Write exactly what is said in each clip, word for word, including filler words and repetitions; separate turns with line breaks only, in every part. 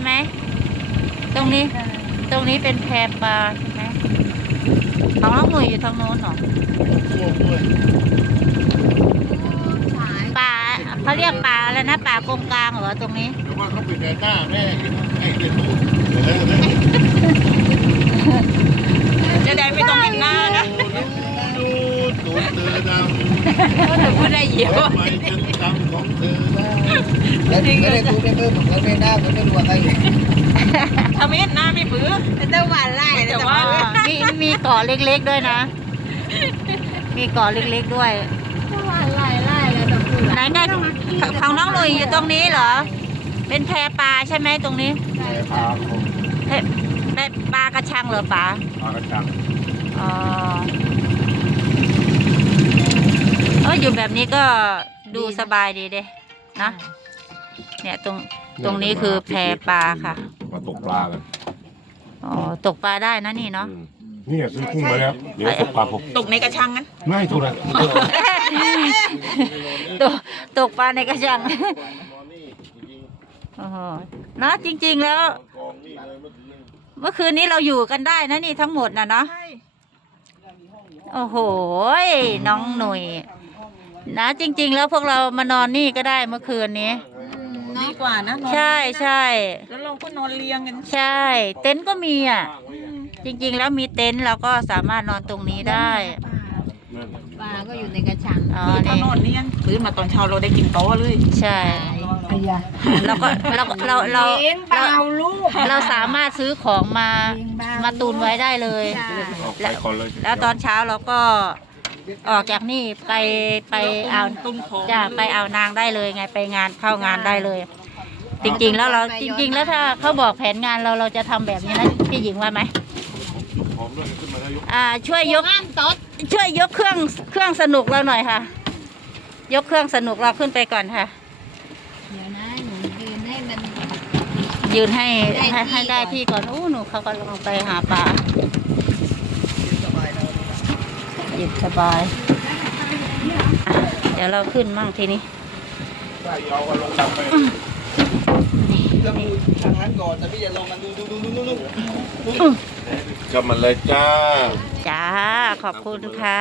ไหมตรงนี้ตรงนี้เป็นแพปลาใช่ไหมของน้องหนุ่ยอยู่ทางโน้นเหรอปลาเขาเรียกปลาอะไรนะปลากงกลางเหรอตรงนี้
แต่ว่าเขาเป็นแดนหน้าแม่ไอ้เด็กนู้น
จะได้ไม่ต้องเห็นหน้านะ
ดูดูเธอดำ
ก็จะพูดได้เยอะ
ไปจนจำของเธอได้
แล้วถึงก็ได้ดูได้เพิ่มของเราในหน้าเหมือนไม่รู้อะไร
ทำไม่เห็นหน้าไม่ปื้อ
แต่หวานไล่
แต่ว่า
มีมีเกาะเล็กๆด้วยนะ มีเกาะเล็กๆด้วย
หวานไล่ไล่แล้วแต่พูด
ไหนไงของน้องหนุ่ยอยู่ตรงนี้เหรอเป็นแพปลาใช่ไหมตรงนี้
ปลาผม
แพแพปลากระชังเหรอปลา
ปลากระชัง
อ๋อเอออยู่แบบนี้ก็ดูสบายดีเด้นะเนี่ยตรงตรงนี้คือแพปลาค่ะ
มาตกปลากัน
อ๋อตกปลาได้นะนี่เนาะ
นี่ซื้อกุ้งมาแล้วเดี๋ยวตกปลาผม
ตกในกระชังงั้น
ไม่ถูกนะ
ตกตกปลาในกระชังโอ้โหนะจริงๆแล้ว เมื่อคืนนี้เราอยู่กันได้นะนี่ทั้งหมดนะเนาะ
ใช่
โอ้โหน้องหนุ่ยนะจริงๆแล้วพวกเรามานอนนี่ก็ได้เมื่อคืนนี้
ดีกว่านะนอน
ใช่ใช่
แล้วเราก็นอนเรียงกัน
ใช่ เต็นท์ก็มีอ่ะ จริงๆแล้วมีเต็นท์เราก็สามารถนอนตรงนี้ได้
ปลาก็อยู่ในกระชัง
อ๋อ
คือถ้า
นี่
นอนเรียงตื่นมาตอนเช้าเราได้กินโต๊ะเลย
ใช่เราก็เราเราเรา
เลี้ยงเป
เรา
ล่าลูก
เราสามารถซื้อของมามาตุนไว้ได้เลย
ไปก่อนเลย
แล้วตอนเช้าเราก็ออกจากนี่ไปไปเอา
ตุ้มของ
จะไปเอานางได้เลยไงไปงานเข้างานได้เลย จริงๆแล้วเราจริง ๆ แล้วถ้าเขาบอกแผนงานเราเราจะทำแบบนี้นะพี่หญิงว่าไหม
หอมด้วยขึ้นมาแล้วยก
อ่าช่วยยกช่วยยกเครื่องเครื่องสนุกเราหน่อยค่ะ ยกเครื่องสนุกเราขึ้นไปก่อนค่ะ
เดี๋ยวนะหนูยืนให้มัน
ยืนให้ให้
ได้ที่
ให้ได้
ก่อน
ที่ก่อนอู้หนูเขาก็ลงไปหาปลาหยิบสบายอ่ะเดี๋ยวเราขึ้นมั่งทีนี้
ได้ยาวก็ลงจับไป
จะดูทางนั้นก่อนแต่พี่อย่าลงมันดูดูดูดูดู
ก็มันเลยจ้า
จ้าขอบคุณค่ะ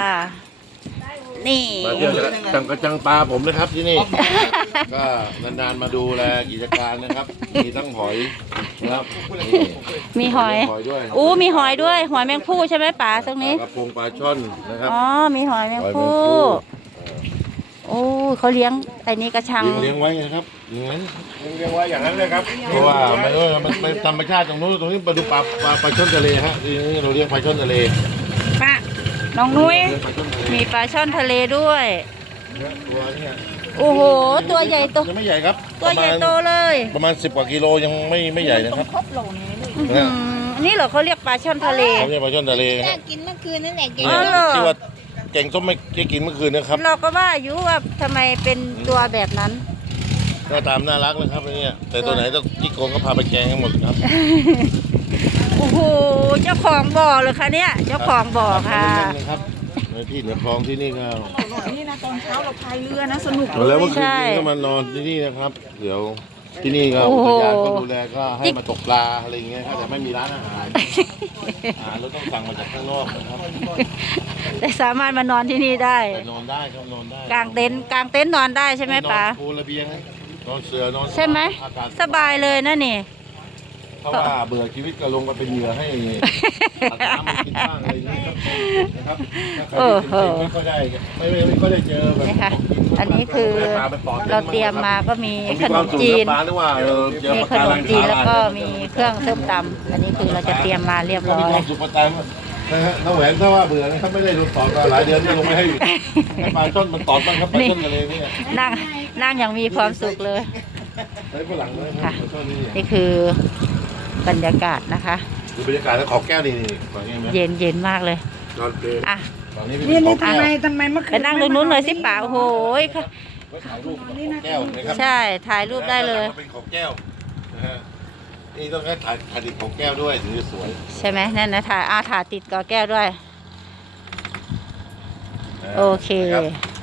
นี่
มาเที่ยวจังกระจังปลาผมนะครับที่นี่ ก็นานๆมาดูแลกิจการนะครับ มีทั้งหอยนะครับนี่
มีหอย
หอยด้วย
อู้มีหอยด้วย หอยแมงผู้ใช่ไหมป๋าตรงนี้
ปลากระพงปลาช่อนนะครับ
อ๋อ มีหอยแมง
หอยแมง
ผู้
ผู้
โอ้เขาเลี้ยงไอ้นี่กระชัง
เลี้ยงเลี้ยงไว้นะครับอย่างนั้นเลี้ยงไว้อย่างนั้นเลยครับเพราะว่ามันเออมันเป็นธรรมชาติตรงนู้นตรงนี้มาดูปลาปลาปลาช่อนทะเลฮะทีนี้เราเลี้ยงปลาช่อนทะเล
ป้าน้องนุ้ย
เลี้ยงปลาช่อนทะเล
มีปลาช่อนทะเลด้วย
เนี่ยตัวเนี่ย
โอ้โห ตัวใหญ่โต
ยังไม่ใหญ่ครับ
ตัวใหญ่โตเลย
ประมาณสิบกว่ากิโลยังไม่ไม่ใหญ่นะครับ
ครบโหลนี้เลย
อื้อหืออันนี้เหรอเขาเรียกปลาช่อนทะเล
เขาเรียกปลาช่อนทะเล
แม่
ฮะ
กินเมื่อคืนนั่นแหละแก
อ๋อเหรอ
ที่ว่าแกงส้มไม่ได้กินเมื่อคืนนะครับ
เราก็ว่าอยู่ว่าทำไมเป็นตัวแบบนั้น
หน้าตามน่ารักนะครับไอ้เนี่ยแต่ตัวไหนต้องจิกโกงก็พาไปแกงให้หมดครับ
โอ้โห เจ้าของบ่อเลยค่ะเนี่ย เจ้าของบ่อค่ะ
เล่นๆนะครับในที่เหนือคลองที่นี่ก็
นี่นะตอนเช้าเราพายเรือนะสนุก
แล้วเมื่อคืน
ใช่
นี้ก็มานอนที่นี่นะครับ เดี๋ยวที่นี่ก็
โอ้
อุ
โห
ทยานก็ดูแลก็ให้มาตกปลาอะไรอย่างเงี้ยครับแต่ไม่มีร้านอาหารอาหารเราต้องสั่งมาจากข้างนอกนะครับ
แต่สามารถมานอนที่นี่ได้
แต่นอนได้ครับนอนได้
กางเต็นท์กางเต็นท์นอนได้ใช่ไหมป๋า
นอนปูระเบียงนอนเสือนอน
ใช่ไหม
อากาศ
สบายเลยนะนี่
เพราะว่าเบื่อชีวิตก็ลงมาเป็นเหยื่อให้ตัดน้ำมากินบ้างอะไรอย่างนี้ครับนะครับถ้าใครที่เป็นๆไม่ค่อยได้ไม่ไม่ไม่ค่อยได้เจอแบบ
นี่ค่ะ อันนี้คือ
ได้ปลเป็นปอด
เราเตรียมมาก็มี
ผม
ข
มี
น
ความ
ม
สุข
จีน
นะปลาหรือว่าเออเจอ
มี
ปะ
ข
การ
น
ั
ม
ง
จีน
ขา
แล้ว
ลาย
ก็มีเครื่องส้มตำอันนี้คือเราจะเตรียมมาเรียบ
ก็
ร้อ
มีควาย มสุขประจายนะฮะน้าแหวนถ้าว่าเบื่อนะครับไม่ได้โดนตอดมาหลายเดือนที่ลงไม่ให้อยู่ให้ปลาต้นมันตอดบ้างครับปลาต้นทะเลเนี่ย
นั่งนั่งอย่างมีความสุขเลย
ไอ้ฝรั่งเลยครับปลาต้นนี่
นี่คือบรรยากาศนะคะ
ดูบรรยากาศแล้วขอแก้วนี่นี่ฝั่งนี้ไหม
เย็นเย็นมากเลย
นอนเปรย์
อ่ะ
ฝั่งนี้
นี่
เป็นข
นี่
อ
ทำ
แก้ว
ไมทำไมเมื่อคื
ไปนั่งตรงนู้นหน่อยสิป๋าโอ้โหค่ะ
ไว้ถ่ายรูปขอแก้วนะครับ
ใช่ถ่ายรูปได้เลย
เป็นของแก้วนะฮะนี่ต้องให้ถ่ายถ่ายติดของแก้วด้วยถึงจะสวย
ใช่ไหมนั่นนะถ่ายอาถ่ายติดกอแก้วด้วย โอเค
นะครับ